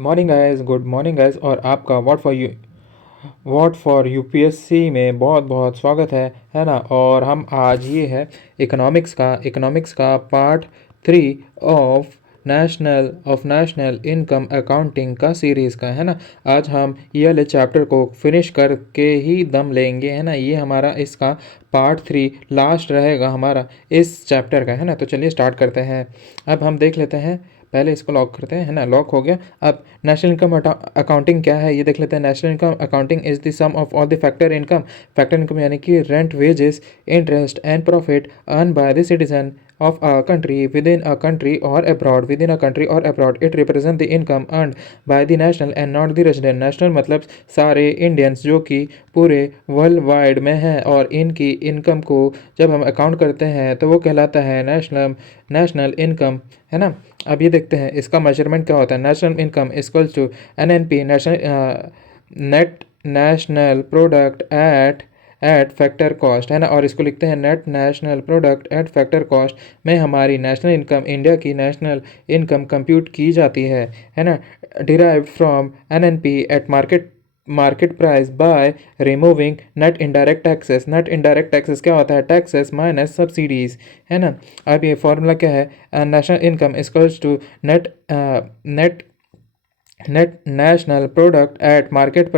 Good morning guys और आपका what for UPSC में बहुत बहुत स्वागत है ना। और हम आज ये है इकोनॉमिक्स का part 3 of national income accounting का सीरीज़ का है ना। आज हम ये वाले चैप्टर को फिनिश करके ही दम लेंगे है ना। ये हमारा इसका पार्ट 3 लास्ट रहेगा हमारा इस चैप्टर का है ना। तो चलिए स्टार्ट करते हैं। अब हम देख लेते हैं, पहले इसको लॉक करते हैं है ना। लॉक हो गया। अब नेशनल इनकम अकाउंटिंग क्या है ये देख लेते हैं। National income accounting is the sum of all the factor income यानी कि rent, wages, interest and profit earn by the citizen of a country within a country or abroad. It represents the income earned by the national and not the resident. national मतलब सारे Indians जो कि पूरे world wide में हैं और इनकी income को जब हम अकाउंट करते हैं तो वो कहलाता है नेशनल इनकम है ना। अब ये देखते हैं इसका मेजरमेंट क्या होता है। National income equals to NNP, net national product at factor cost है ना। और इसको लिखते हैं net national product at factor cost में हमारी नेशनल इनकम, इंडिया की नेशनल इनकम कंप्यूट की जाती है ना। Derive from NNP at market price by removing net indirect taxes क्या होता है, टैक्सेस माइनस सब्सिडीज है ना। अब ये फॉर्मूला क्या है, national income equals to net net national product at market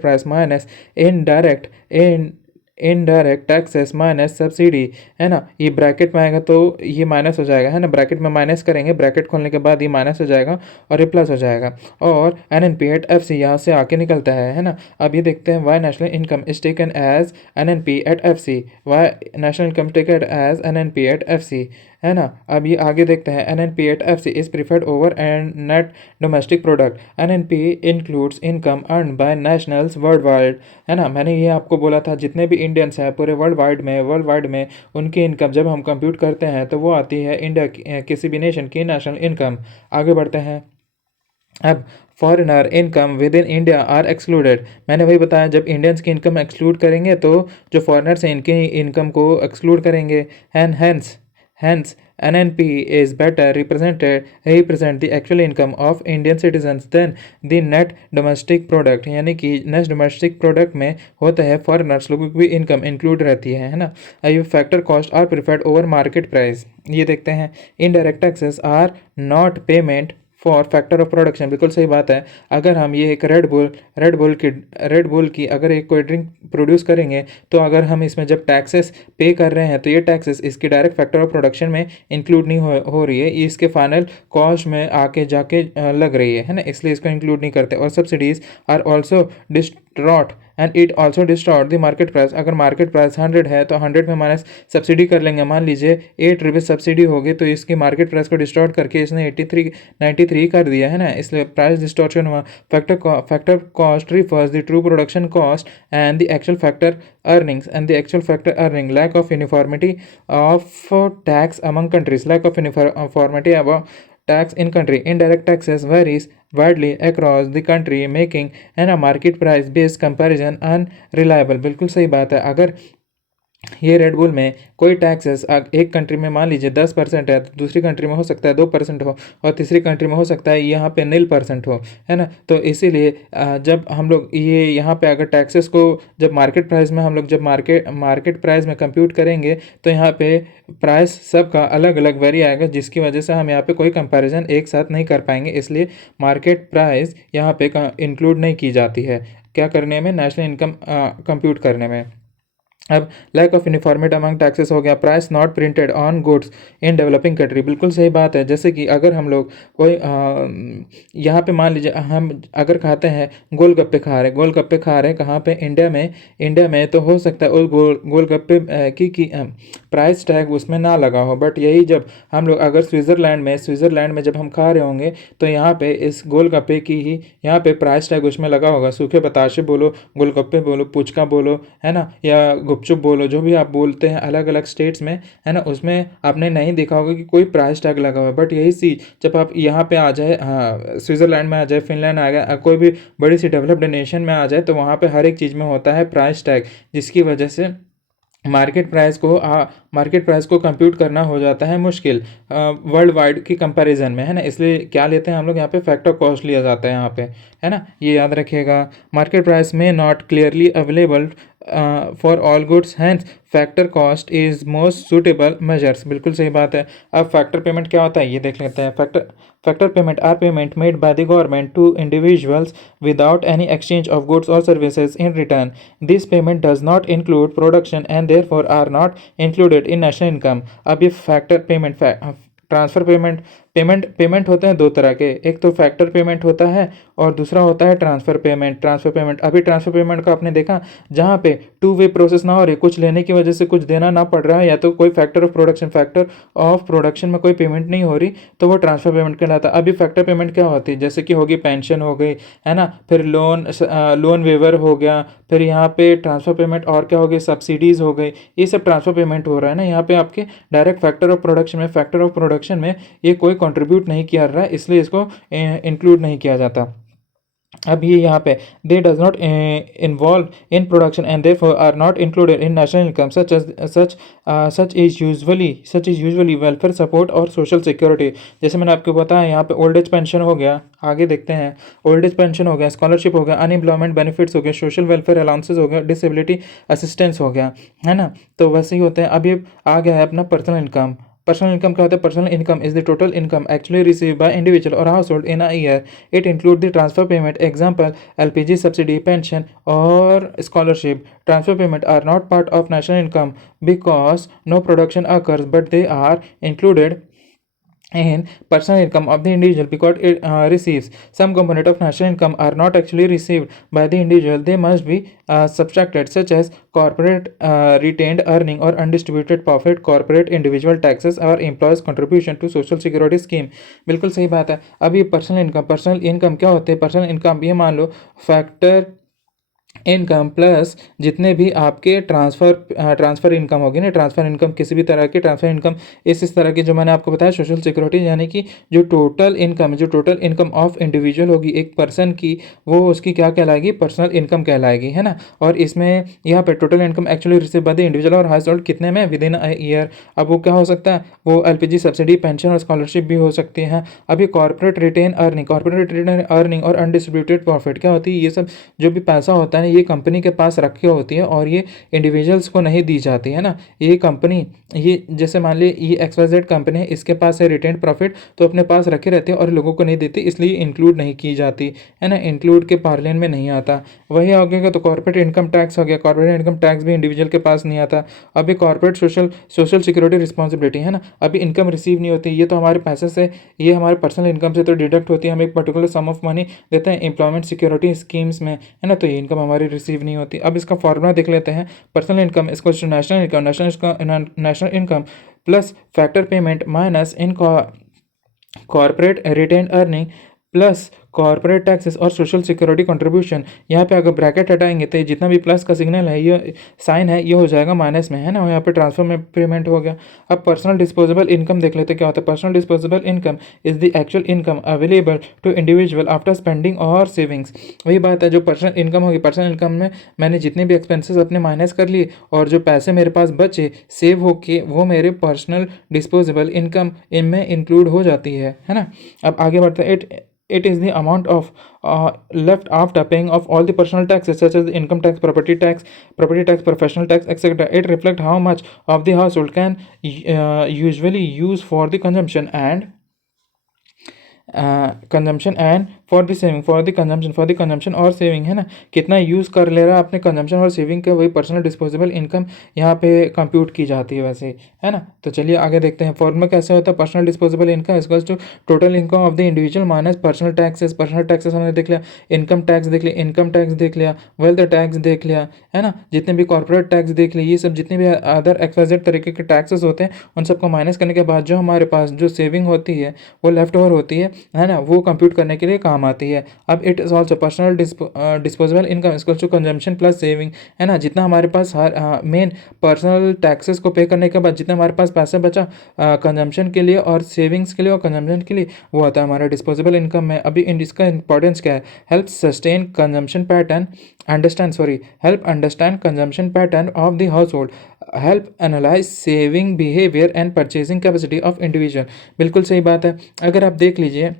price minus indirect in indirect taxes minus subsidy है ना। ये ब्रैकेट में आएगा तो ये माइनस हो जाएगा है ना। ब्रैकेट में माइनस करेंगे, ब्रैकेट खोलने के बाद ये माइनस हो जाएगा और ये प्लस हो जाएगा। और N N P at F C यहाँ से आके निकलता है ना। अब ये देखते हैं why national income is taken as N N P at F C, why national income taken as N N P at F C है ना। अब ये आगे देखते हैं N N P at F C is preferred over and net domestic product. N N P includes income earn by nationals world wide है ना। मैंने ये आपको बोला था जितने भी इंडियंस हैं पूरे वर्ल्ड वाइड में उनकी इनकम जब हम कंप्यूट करते हैं तो वो आती है इंडिया की, किसी भी नेशन की नेशनल इनकम। आगे बढ़ते हैं। अब foreigner income with in India are excluded. मैंने वही बताया जब इंडियंस की इनकम एक्सक्लूड करेंगे तो जो फॉरेनर्स हैं इनकी इनकम को एक्सक्लूड करेंगे। And Hence, NNP is better represent the actual income of Indian citizens than the net domestic product। यानी कि नेट डोमेस्टिक प्रोडक्ट में होता है फॉरेनर्स लोगों की भी इनकम इंक्लूड रहती है ना। ये factor cost are preferred over market price. ये देखते हैं indirect taxes are not payment for factor of production. बिल्कुल सही बात है। अगर हम ये एक रेड बुल की अगर एक कोई ड्रिंक प्रोड्यूस करेंगे तो अगर हम इसमें जब टैक्सेस पे कर रहे हैं तो ये टैक्सेस इसकी डायरेक्ट फैक्टर ऑफ प्रोडक्शन में इंक्लूड नहीं हो रही है, ये इसके फाइनल कॉस्ट में आके जाके लग रही है ना, इसलिए इसको इंक्लूड नहीं करते। और subsidies are also distort and it also distort the market price. अगर मार्केट प्राइस 100 है तो 100 में माइनस सब्सिडी कर लेंगे। मान लीजिए 8 रुपीज़ सब्सिडी होगी तो इसकी मार्केट प्राइस को डिस्टॉर्ट करके इसने 93 कर दिया है ना, इसलिए प्राइस डिस्टॉर्शन हुआ। Factor cost refers the true production cost and the actual factor earning lack of uniformity of tax among countries, lack of uniformity अब tax in country. Indirect taxes varies widely across the country making and a market price based comparison unreliable। बिल्कुल सही बात है। अगर ये red bull में कोई taxes एक कंट्री में मान लीजिए 10% है तो दूसरी कंट्री में हो सकता है 2% हो और तीसरी कंट्री में हो सकता है यहाँ पे 0% हो है ना। तो इसीलिए जब हम लोग ये यहाँ पे अगर टैक्सेस को जब मार्केट प्राइस में हम लोग जब मार्केट प्राइस में कंप्यूट करेंगे तो यहाँ पे प्राइस सबका अलग अलग वेरी आएगा, जिसकी वजह से हम यहाँ पे कोई कंपैरिजन एक साथ नहीं कर पाएंगे। इसलिए मार्केट प्राइस यहाँ पे इंक्लूड नहीं की जाती है क्या करने में, नेशनल इनकम कंप्यूट करने में। अब lack of uniformity among taxes हो गया। Price not printed on goods in developing country. बिल्कुल सही बात है। जैसे कि अगर हम लोग कोई यहाँ पे मान लीजिए हम अगर खाते हैं गोलगप्पे खा रहे हैं कहाँ पे, इंडिया में तो हो सकता है उस गोलगप्पे की प्राइस टैग उसमें ना लगा हो। बट यही जब हम लोग अगर स्विट्ज़रलैंड में जब हम खा रहे होंगे तो यहाँ पे इस गोलगप्पे की ही यहाँ पे प्राइस टैग उसमें लगा होगा। सूखे बताशे बोलो, गोलगप्पे बोलो, पुचका बोलो है ना, या गुपचुप बोलो, जो भी आप बोलते हैं अलग अलग स्टेट्स में है ना, उसमें आपने नहीं देखा होगा कि कोई प्राइस टैग लगा हुआ है। बट यही चीज़ जब आप यहाँ पे आ जाए, हाँ स्विट्ज़रलैंड में आ जाए, फिनलैंड आ गया, कोई भी बड़ी सी डेवलप्ड नेशन में आ जाए तो वहाँ पे हर एक चीज़ में होता है प्राइस टैग, जिसकी वजह से मार्केट प्राइस को कंप्यूट करना हो जाता है मुश्किल वर्ल्ड वाइड की कंपैरिजन में, है ना। इसलिए क्या लेते हैं हम लोग यहाँ पे, फैक्टर कॉस्ट लिया जाता है यहाँ पे, है ना। ये याद रखिएगा। मार्केट प्राइस में not clearly available for all goods, hence factor cost is most suitable measures. बिल्कुल सही बात है। अब फैक्टर पेमेंट क्या होता है ये देख लेते हैं। Factor payment are payment made by the government to individuals without any exchange of goods और services in return. This payment does not include production and therefore are not included in national income. अब ये factor payment transfer payment होते हैं दो तरह के, एक तो फैक्टर पेमेंट होता है और दूसरा होता है ट्रांसफ़र पेमेंट। अभी ट्रांसफ़र पेमेंट का आपने देखा, जहाँ पे टू वे प्रोसेस ना हो रही, कुछ लेने की वजह से कुछ देना ना पड़ रहा है, या तो कोई फैक्टर ऑफ प्रोडक्शन में कोई पेमेंट नहीं हो रही, तो वो ट्रांसफ़र पेमेंट कहलाता है। अभी फैक्टर पेमेंट क्या होती है, जैसे कि होगी पेंशन हो गई, है ना, फिर लोन वेवर हो गया, फिर यहाँ पे ट्रांसफ़र पेमेंट और क्या हो गई, सब्सिडीज़ हो गई, ये सब ट्रांसफ़र पेमेंट हो रहा है ना। यहाँ पे आपके डायरेक्ट फैक्टर ऑफ प्रोडक्शन में ये कोई कंट्रीब्यूट नहीं किया रहा है, इसलिए इसको इंक्लूड नहीं किया जाता। अब ये यहाँ पे they does not involve in production and therefore are not included in national income such is usually welfare support और सोशल सिक्योरिटी। जैसे मैंने आपको बताया, यहाँ पे ओल्ड एज पेंशन हो गया, आगे देखते हैं, ओल्ड एज पेंशन हो गया, स्कॉलरशिप हो गया, अनएम्प्लॉयमेंट बेनिफिट्स हो गया, सोशल वेलफेयर अलाउंसेस हो गया, डिसेबिलिटी असिस्टेंस हो गया, है ना। तो वैसे ही होते हैं। अब ये आ गया है अपना पर्सनल इनकम। पर्सनल इनकम क्या होता है? Personal income is the total income actually receive by individual और household in a year. It include the transfer payment, example LPG subsidy, pension और scholarship. Transfer payment are not part of national income because no production occurs, but they are included in personal income of the individual because it receives some component of national income are not actually received by the individual. They must be subtracted, such as corporate retained earning or undistributed profit, corporate individual taxes or employees contribution to social security scheme। बिल्कुल सही बात है। अब ये personal income क्या होते हैं? Personal income ये मान लो फैक्टर इनकम प्लस जितने भी आपके ट्रांसफ़र इनकम होगी ना, ट्रांसफ़र इनकम किसी भी तरह की ट्रांसफ़र इनकम, इस तरह की जो मैंने आपको बताया सोशल सिक्योरिटी, यानी कि जो टोटल इनकम ऑफ इंडिविजुअल होगी एक पर्सन की, वो उसकी क्या कहलाएगी? पर्सनल इनकम कहलाएगी, है ना। और इसमें यहाँ पे total income actually receive by the individual और हाउस होल्ड कितने में? With in a year. अब वो क्या हो सकता है? वो एलपीजी सब्सिडी, पेंशन और स्कॉलरशिप भी हो सकती है। अभी कॉर्पोरेट रिटेन अर्निंग और अनडिस्ट्रीब्यूटेड प्रॉफिट क्या होती है? ये सब जो भी पैसा होता है ना, ये कंपनी के पास रखी होती है और ये इंडिविजुअल्स को नहीं दी जाती है ना। ये कंपनी, ये जैसे मान ली ये XYZ कंपनी है, इसके पास है रिटेन प्रॉफिट, तो अपने पास रखे रहते हैं और लोगों को नहीं देती, इसलिए इंक्लूड नहीं की जाती, है ना। इंक्लूड के पार्लियन में नहीं आता। वही हो गया तो कॉर्पोरेट इनकम टैक्स हो गया। कॉर्पोरेट इनकम टैक्स भी इंडिविजुअल के पास नहीं आता। अभी कॉर्पोरेट सोशल सिक्योरिटी रिस्पॉन्सिबिलिटी, है ना। अभी इनकम रिसीव नहीं होती, ये तो हमारे पैसे से, ये हमारे पर्सनल इनकम से तो डिडक्ट होती है। हम एक पर्टिकुलर सम ऑफ मनी देते हैं एम्प्लॉयमेंट सिक्योरिटी स्कीम्स में, है ना, तो ये इनकम हमारी रिसीव नहीं होती। अब इसका फॉर्मूला देख लेते हैं। पर्सनल इनकम इसको national income plus factor payment minus in corporate retain earning plus corporate taxes और सोशल सिक्योरिटी कंट्रीब्यूशन। यहाँ पे अगर ब्रैकेट हटाएंगे तो जितना भी प्लस का सिग्नल है, ये साइन है, ये हो जाएगा माइनस में, है ना। यहाँ पे ट्रांसफर में पेमेंट हो गया। अब पर्सनल डिस्पोजेबल इनकम देख लेते क्या होता है। Personal disposable income is the actual income available to individual after spending और सेविंग्स। वही बात है, जो पर्सनल इनकम होगी, पर्सनल इनकम में मैंने जितने भी एक्सपेंसेस अपने माइनस कर लिए और जो पैसे मेरे पास बचे सेव होके, वो मेरे पर्सनल डिस्पोजेबल इनकम इनमें इंक्लूड हो जाती है ना। अब आगे बढ़ते हैं। It is the amount of left after paying of all the personal taxes such as the income tax, property tax, professional tax, etc. It reflects how much of the household can usually use for the consumption and for the saving, for the consumption और saving, है ना। कितना use कर ले रहा है अपने consumption और सेविंग का, वही पर्सनल डिस्पोजेबल इनकम यहाँ पे कंप्यूट की जाती है वैसे, है ना। तो चलिए आगे देखते हैं। फॉर्मूला कैसे होता है? Personal disposable income equals to total income of the individual minus personal taxes हमने देख लिया, इनकम टैक्स देख लिया, वेल्थ टैक्स देख लिया, है ना, जितने भी कॉर्पोरेट टैक्स देख लिए, ये सब जितने भी अदर XYZ तरीके के टैक्सेस होते हैं, उन सबको माइनस करने के बाद जो हमारे पास जो सेविंग होती है, वो लेफ्ट ओवर होती है ना, वो कंप्यूट करने के लिए काम काम आती है। अब it is also personal disposable income equals to consumption plus saving, है ना। जितना हमारे पास हर मेन पर्सनल टैक्सेस को पे करने के बाद जितना हमारे पास पैसा बचा कंजम्पशन के लिए और सेविंग्स के लिए और कंजम्पशन के लिए, वो आता है हमारा डिस्पोजेबल इनकम में। अभी इसका इंपॉर्टेंस क्या है? Help sustain consumption pattern, help understand consumption pattern of the household, help analyze saving behavior and purchasing capacity of individual। बिल्कुल सही बात है। अगर आप देख लीजिए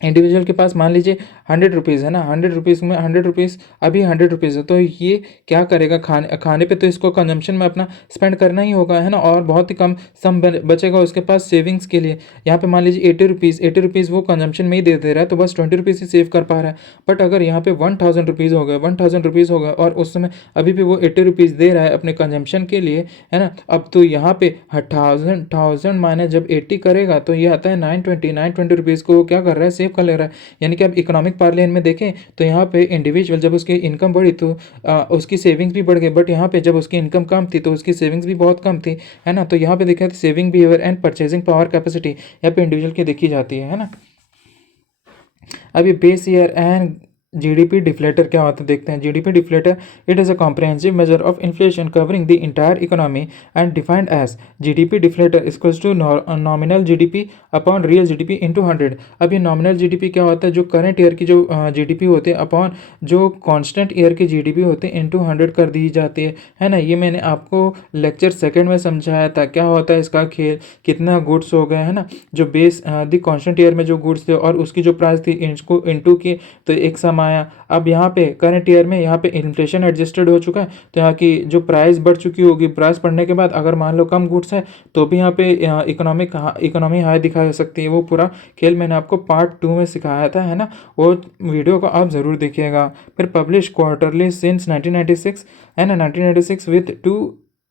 इंडिविजुअल के पास मान लीजिए 100 रुपीज़ है ना, 100 रुपीज़ में 100 रुपीज़ अभी 100 रुपीज़ है, तो ये क्या करेगा? खाने पे तो इसको कंजम्पशन में अपना स्पेंड करना ही होगा, है ना, और बहुत ही कम सम बचेगा उसके पास सेविंग्स के लिए। यहाँ पे मान लीजिए 80 रुपीज़ वो कंजम्पशन में ही दे रहा है, तो बस 20 रुपीज़ ही सेव कर पा रहा है। बट अगर यहाँ पे 1000 रुपीज़ हो गए, 1000 रुपीज़ हो गए और उस समय अभी भी वो 80 रुपीज़ दे रहा है अपने कंजम्पशन के लिए, है ना। अब तो यहाँ पे 1000 माइनस जब 80 करेगा तो ये आता है 920 रुपीज़ को क्या कर रहा है? सेव कर ले रहा है। यानी कि अब इकोनॉमिक पार्लेन में देखें तो यहाँ पे इंडिविजुअल जब उसकी इनकम बढ़ी तो उसकी सेविंग्स भी बढ़ गई, बट यहाँ पे जब उसकी इनकम कम थी तो उसकी सेविंग्स भी बहुत कम थी, है ना। तो यहाँ पे देखा तो saving behaviour and purchasing power capacity यहाँ पे इंडिविजुअल की देखी जाती है ना। अभी base year and GDP deflator क्या होता है देखते हैं। GDP deflator, it is a comprehensive measure of inflation covering the entire economy and defined as GDP deflator equals to nominal GDP upon real GDP into 100। अब ये nominal GDP क्या होता है? जो करंट ईयर की जो जीडीपी होते हैं अपॉन जो कांस्टेंट ईयर की जीडीपी होते हैं इंटू 100 कर दी जाती है ना। ये मैंने आपको लेक्चर सेकंड में समझाया था क्या होता है इसका खेल, कितना गुड्स हो गए, है ना। जो बेस दी कांस्टेंट ईयर में जो गुड्स थे और उसकी जो प्राइस थी इसको इंटू की तो एक सम आया। अब यहाँ पे करंट ईयर में यहाँ पे इन्फ्लेशन एडजस्टेड हो चुका है, तो यहाँ की जो प्राइस बढ़ चुकी होगी, प्राइस बढ़ने के बाद अगर मान लो कम गुड्स है तो भी यहाँ पे इकोनॉमी हाई दिखा सकती है। वो पूरा खेल मैंने आपको पार्ट 2 में सिखाया था, है ना। वो वीडियो को आप ज़रूर देखिएगा। फिर पब्लिश क्वार्टरली सिंस 1996, है ना, 1996 with 2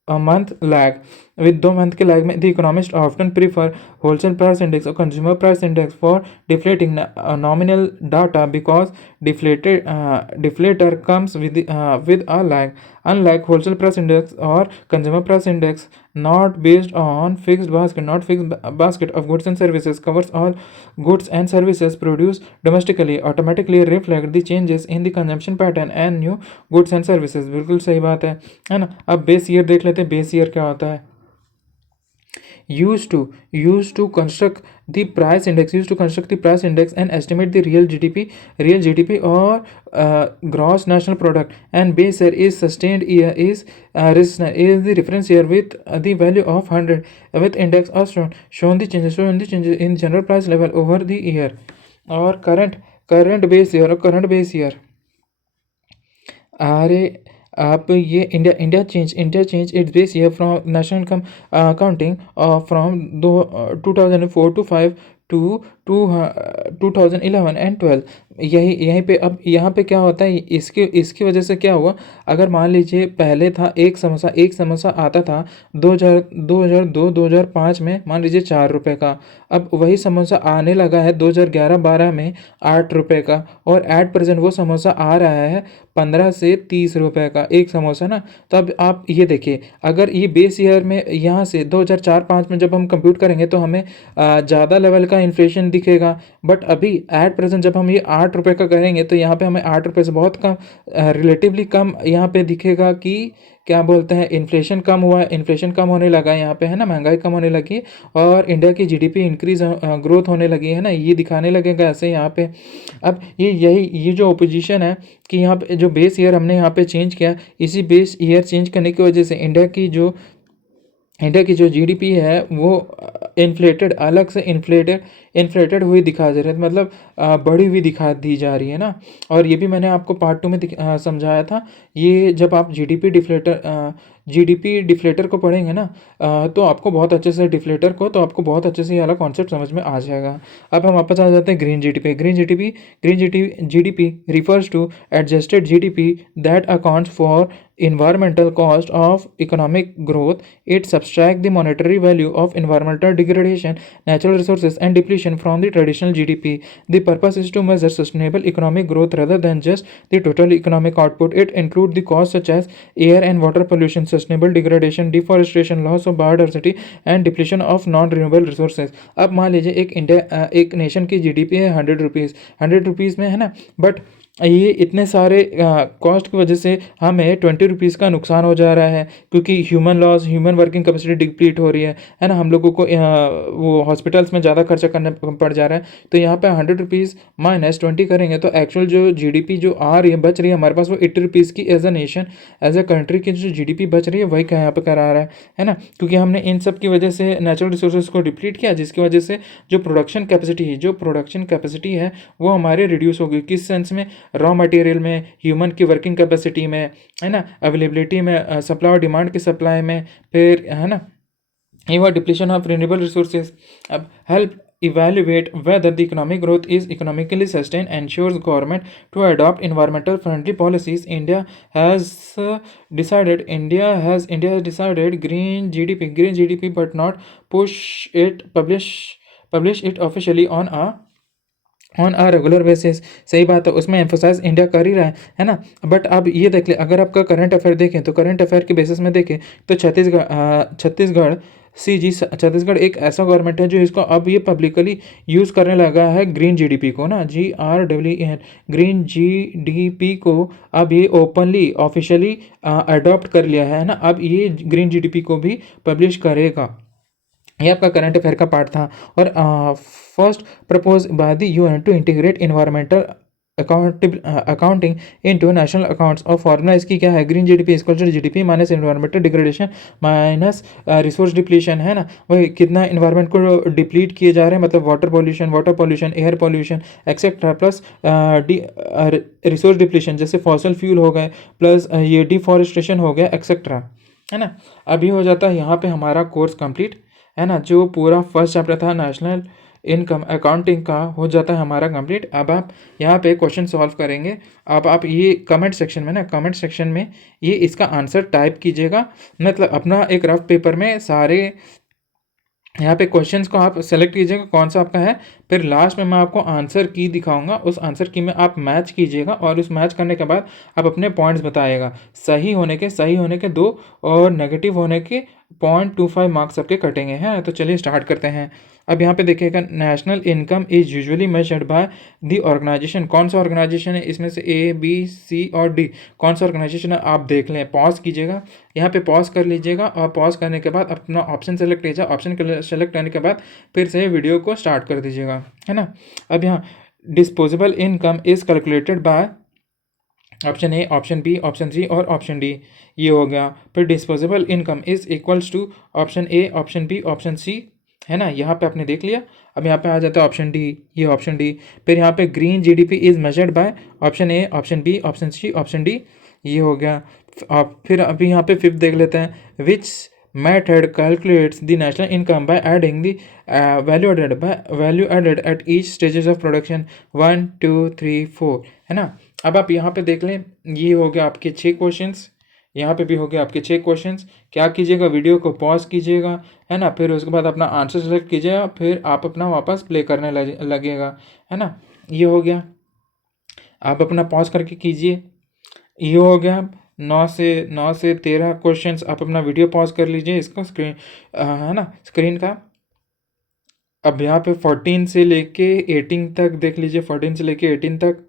month lag, with 2 month के lag में the economists often prefer wholesale price index or consumer price index for deflating nominal data because deflator comes with a lag, unlike wholesale price index or consumer price index not based on fixed basket of goods and services covers all goods and services produced domestically automatically reflect the changes in the consumption pattern and new goods and services। बिल्कुल सही बात है ना। अब base year देख लेते हैं। Base year क्या होता है? used to construct the price index and estimate the real GDP or gross national product, and base year is sustained year is the reference year with the value of 100 with index of shown the changes in general price level over the year। और current base year अरे आप ये India change it's base year from national income counting from 2004 to 5 to 2011 and 12। यहीं पे अब यहाँ पे क्या होता है? इसकी वजह से क्या हुआ? अगर मान लीजिए पहले था एक समोसा आता था 2002-2005 में मान लीजिए 4 रुपये का। अब वही समोसा आने लगा है 2011-12 में 8 रुपये का, और एट प्रेजेंट वो समोसा आ रहा है 15 से 30 रुपये का एक समोसा ना। तो अब आप ये देखिए, अगर ये बेस ईयर में यहाँ से 2004-05 में जब हम कंप्यूट करेंगे तो हमें ज़्यादा लेवल का इन्फ्लेशन दिखेगा, बट अभी एट प्रेजेंट जब हम ये 8 रुपये का करेंगे तो यहाँ पे हमें 8 रुपये से बहुत कम, रिलेटिवली कम यहाँ पे दिखेगा कि क्या बोलते हैं, इन्फ्लेशन कम हुआ है, इन्फ्लेशन कम होने लगा है यहाँ पे, है ना, महंगाई कम होने लगी है और इंडिया की जीडीपी इंक्रीज ग्रोथ होने लगी है ना। ये दिखाने लगेगा ऐसे यहाँ पे। अब ये जो ओपोजिशन है कि यहाँ पे जो बेस ईयर हमने यहाँ पे चेंज किया, इसी बेस ईयर चेंज करने की वजह से इंडिया की जो जीडीपी है वो इन्फ्लेटेड, अलग से इन्फ्लेटेड हुई दिखा दे रही है, मतलब बढ़ी हुई दिखा दी जा रही है ना। और ये भी मैंने आपको पार्ट 2 में समझाया था। ये जब आप जीडीपी डिफ्लेटर को पढ़ेंगे ना तो आपको बहुत अच्छे से ये वाला कॉन्सेप्ट समझ में आ जाएगा। अब हम वापस आ जाते हैं green GDP refers to adjusted GDP that accounts for environmental cost of economic growth. It subtract the monetary value of environmental degradation, natural resources and depletion deviation from the traditional GDP. The purpose is to measure sustainable economic growth rather than just the total economic output. It includes the costs such as air and water pollution, sustainable degradation, deforestation, loss of biodiversity and depletion of non-renewable resources. अब मान लीजिए एक nation की GDP है 100 rupees, 100 rupees में है ना, but ये इतने सारे कॉस्ट की वजह से हमें 20 रुपीज़ का नुकसान हो जा रहा है, क्योंकि human loss, human working capacity deplete हो रही है ना। हम लोगों को वो हॉस्पिटल्स में ज़्यादा खर्चा करना पड़ जा रहा है। तो यहाँ पे 100 रुपीज़ -20 करेंगे तो एक्चुअल जो जीडीपी जो आ रही है, बच रही है हमारे पास, वो 80 रुपीज़ की as a nation, as a country की जो जीडीपी बच रही है वही यहाँ पे करा रहा है ना। क्योंकि हमने इन सब की वजह से नेचुरल रिसोर्सेज को डिप्लीट किया, जिसकी वजह से जो प्रोडक्शन कैपेसिटी है वो हमारे रिड्यूस हो गई। किस सेंस में? रॉ मटेरियल में, ह्यूमन की वर्किंग कैपेसिटी में, है ना, अवेलेबिलिटी में, सप्लाई और डिमांड की सप्लाई में, फिर है ना, ये हुआ डिप्लीशन ऑफ रिन्यूएबल रिसोर्सेज। अब help evaluate whether the economic growth is economically sustained, ensures government to adopt environmental friendly policies. India has decided green GDP but not publish it officially on a regular basis. सही बात है, उसमें emphasise India कर ही रहा है ना। But अब ये देख ले, अगर आपका करंट अफेयर देखें तो करंट अफेयर के बेसिस में देखें तो छत्तीसगढ़ एक ऐसा गवर्नमेंट है जो इसको अब ये पब्लिकली यूज़ करने लगा है, ग्रीन जीडीपी को ना, GREEN, ग्रीन जीडीपी को अब ये ओपनली ऑफिशियली अडॉप्ट कर लिया है ना। अब ये ग्रीन जीडीपी को भी पब्लिश करेगा। ये आपका करंट अफेयर का पार्ट था। और first propose by the UN to integrate environmental accounting into national accounts. और फॉर्मूला इसकी क्या है? Green GDP equal to GDP minus environmental degradation minus resource depletion, है ना। वही कितना इन्वायरमेंट को डिप्लीट किए जा रहे हैं, मतलब water pollution, air pollution etcetera, plus resource depletion जैसे फॉसल फ्यूल हो गए, प्लस ये डिफॉरेस्टेशन हो गया एक्सेट्रा, है ना। अभी हो जाता है यहाँ पे हमारा कोर्स कंप्लीट, है ना। जो पूरा फर्स्ट चैप्टर था नेशनल इनकम अकाउंटिंग का हो जाता है हमारा कंप्लीट। अब आप यहाँ पे क्वेश्चन सॉल्व करेंगे। अब आप ये कमेंट सेक्शन में ये इसका आंसर टाइप कीजिएगा, मतलब अपना एक रफ पेपर में सारे यहाँ पे क्वेश्चंस को आप सेलेक्ट कीजिएगा कौन सा आपका है। फिर लास्ट में मैं आपको आंसर की दिखाऊंगा, उस आंसर की में आप मैच कीजिएगा और उस मैच करने के बाद आप अपने पॉइंट्स बताइएगा। सही होने के 2 और नेगेटिव होने के 0.25 मार्क्स आपके कटेंगे, हैं। तो चलिए स्टार्ट करते हैं। अब यहाँ पे देखिएगा, national income is usually measured by the organisation. कौन सा ऑर्गेनाइजेशन है इसमें से? A, B, C और D कौन सा ऑर्गेनाइजेशन है आप देख लें। पॉज कीजिएगा, यहाँ पे पॉज कर लीजिएगा और पॉज करने के बाद अपना ऑप्शन सेलेक्ट कीजिए। ऑप्शन सेलेक्ट करने के बाद फिर से वीडियो को स्टार्ट कर दीजिएगा, है ना। अब यहाँ disposable income is calculated by option A, option B, option C और ऑप्शन डी, ये हो गया। फिर disposable income is equals to option A, option B, option C, है ना। यहाँ पे आपने देख लिया। अब यहाँ पे आ जाता है ऑप्शन डी, ये ऑप्शन डी। फिर यहाँ पे green GDP is measured by option A, option B, option C, option D, ये हो गया। फिर अभी यहाँ पे फिफ्थ देख लेते हैं। विच method calculates the national income by adding the value added at each stages of production 1 2 3 4, है ना। अब आप यहाँ पे देख लें, ये हो गया आपके 6 क्वेश्चंस, यहाँ पे भी हो गया आपके 6 क्वेश्चंस। क्या कीजिएगा, वीडियो को पॉज कीजिएगा, है ना। फिर उसके बाद अपना आंसर सेलेक्ट कीजिएगा, फिर आप अपना वापस प्ले करने लगेगा, है ना। ये हो गया, आप अपना पॉज करके कीजिए। ये हो गया 9 से 13 क्वेश्चंस। आप अपना वीडियो पॉज कर लीजिए, इसका स्क्रीन, है ना, स्क्रीन का। अब यहाँ पे 14 से लेके 18 तक देख लीजिए, 14 से लेके 18 तक।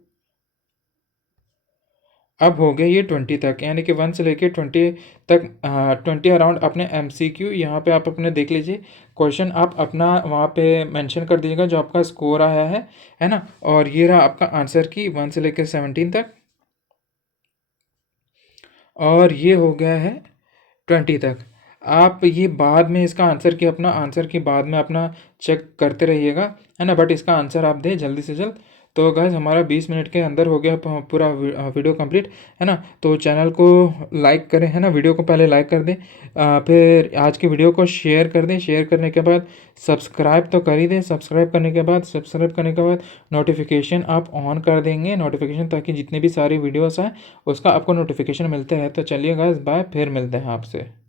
अब हो गया ये 20 तक, यानी कि 1 से लेके 20 तक, 20 अराउंड अपने MCQ यहाँ पे आप अपने देख लीजिए। क्वेश्चन आप अपना वहाँ पे मेंशन कर दीजिएगा जो आपका स्कोर आया है ना। और ये रहा आपका आंसर की 1 से लेके 17 तक, और ये हो गया है 20 तक। आप ये बाद में इसका आंसर की बाद में अपना चेक करते रहिएगा, है ना। बट इसका आंसर आप दें जल्दी से जल्द। तो गाइस हमारा 20 मिनट के अंदर हो गया पूरा वीडियो कंप्लीट, है ना। तो चैनल को लाइक करें, है ना, वीडियो को पहले लाइक कर दें, फिर आज की वीडियो को शेयर कर दें। शेयर करने के बाद सब्सक्राइब तो कर ही दें। सब्सक्राइब करने के बाद नोटिफिकेशन आप ऑन कर देंगे, नोटिफिकेशन, ताकि जितने भी सारी वीडियोस हैं उसका आपको नोटिफिकेशन मिलते रहे। तो चलिए गाइस, बाय, फिर मिलते हैं आपसे।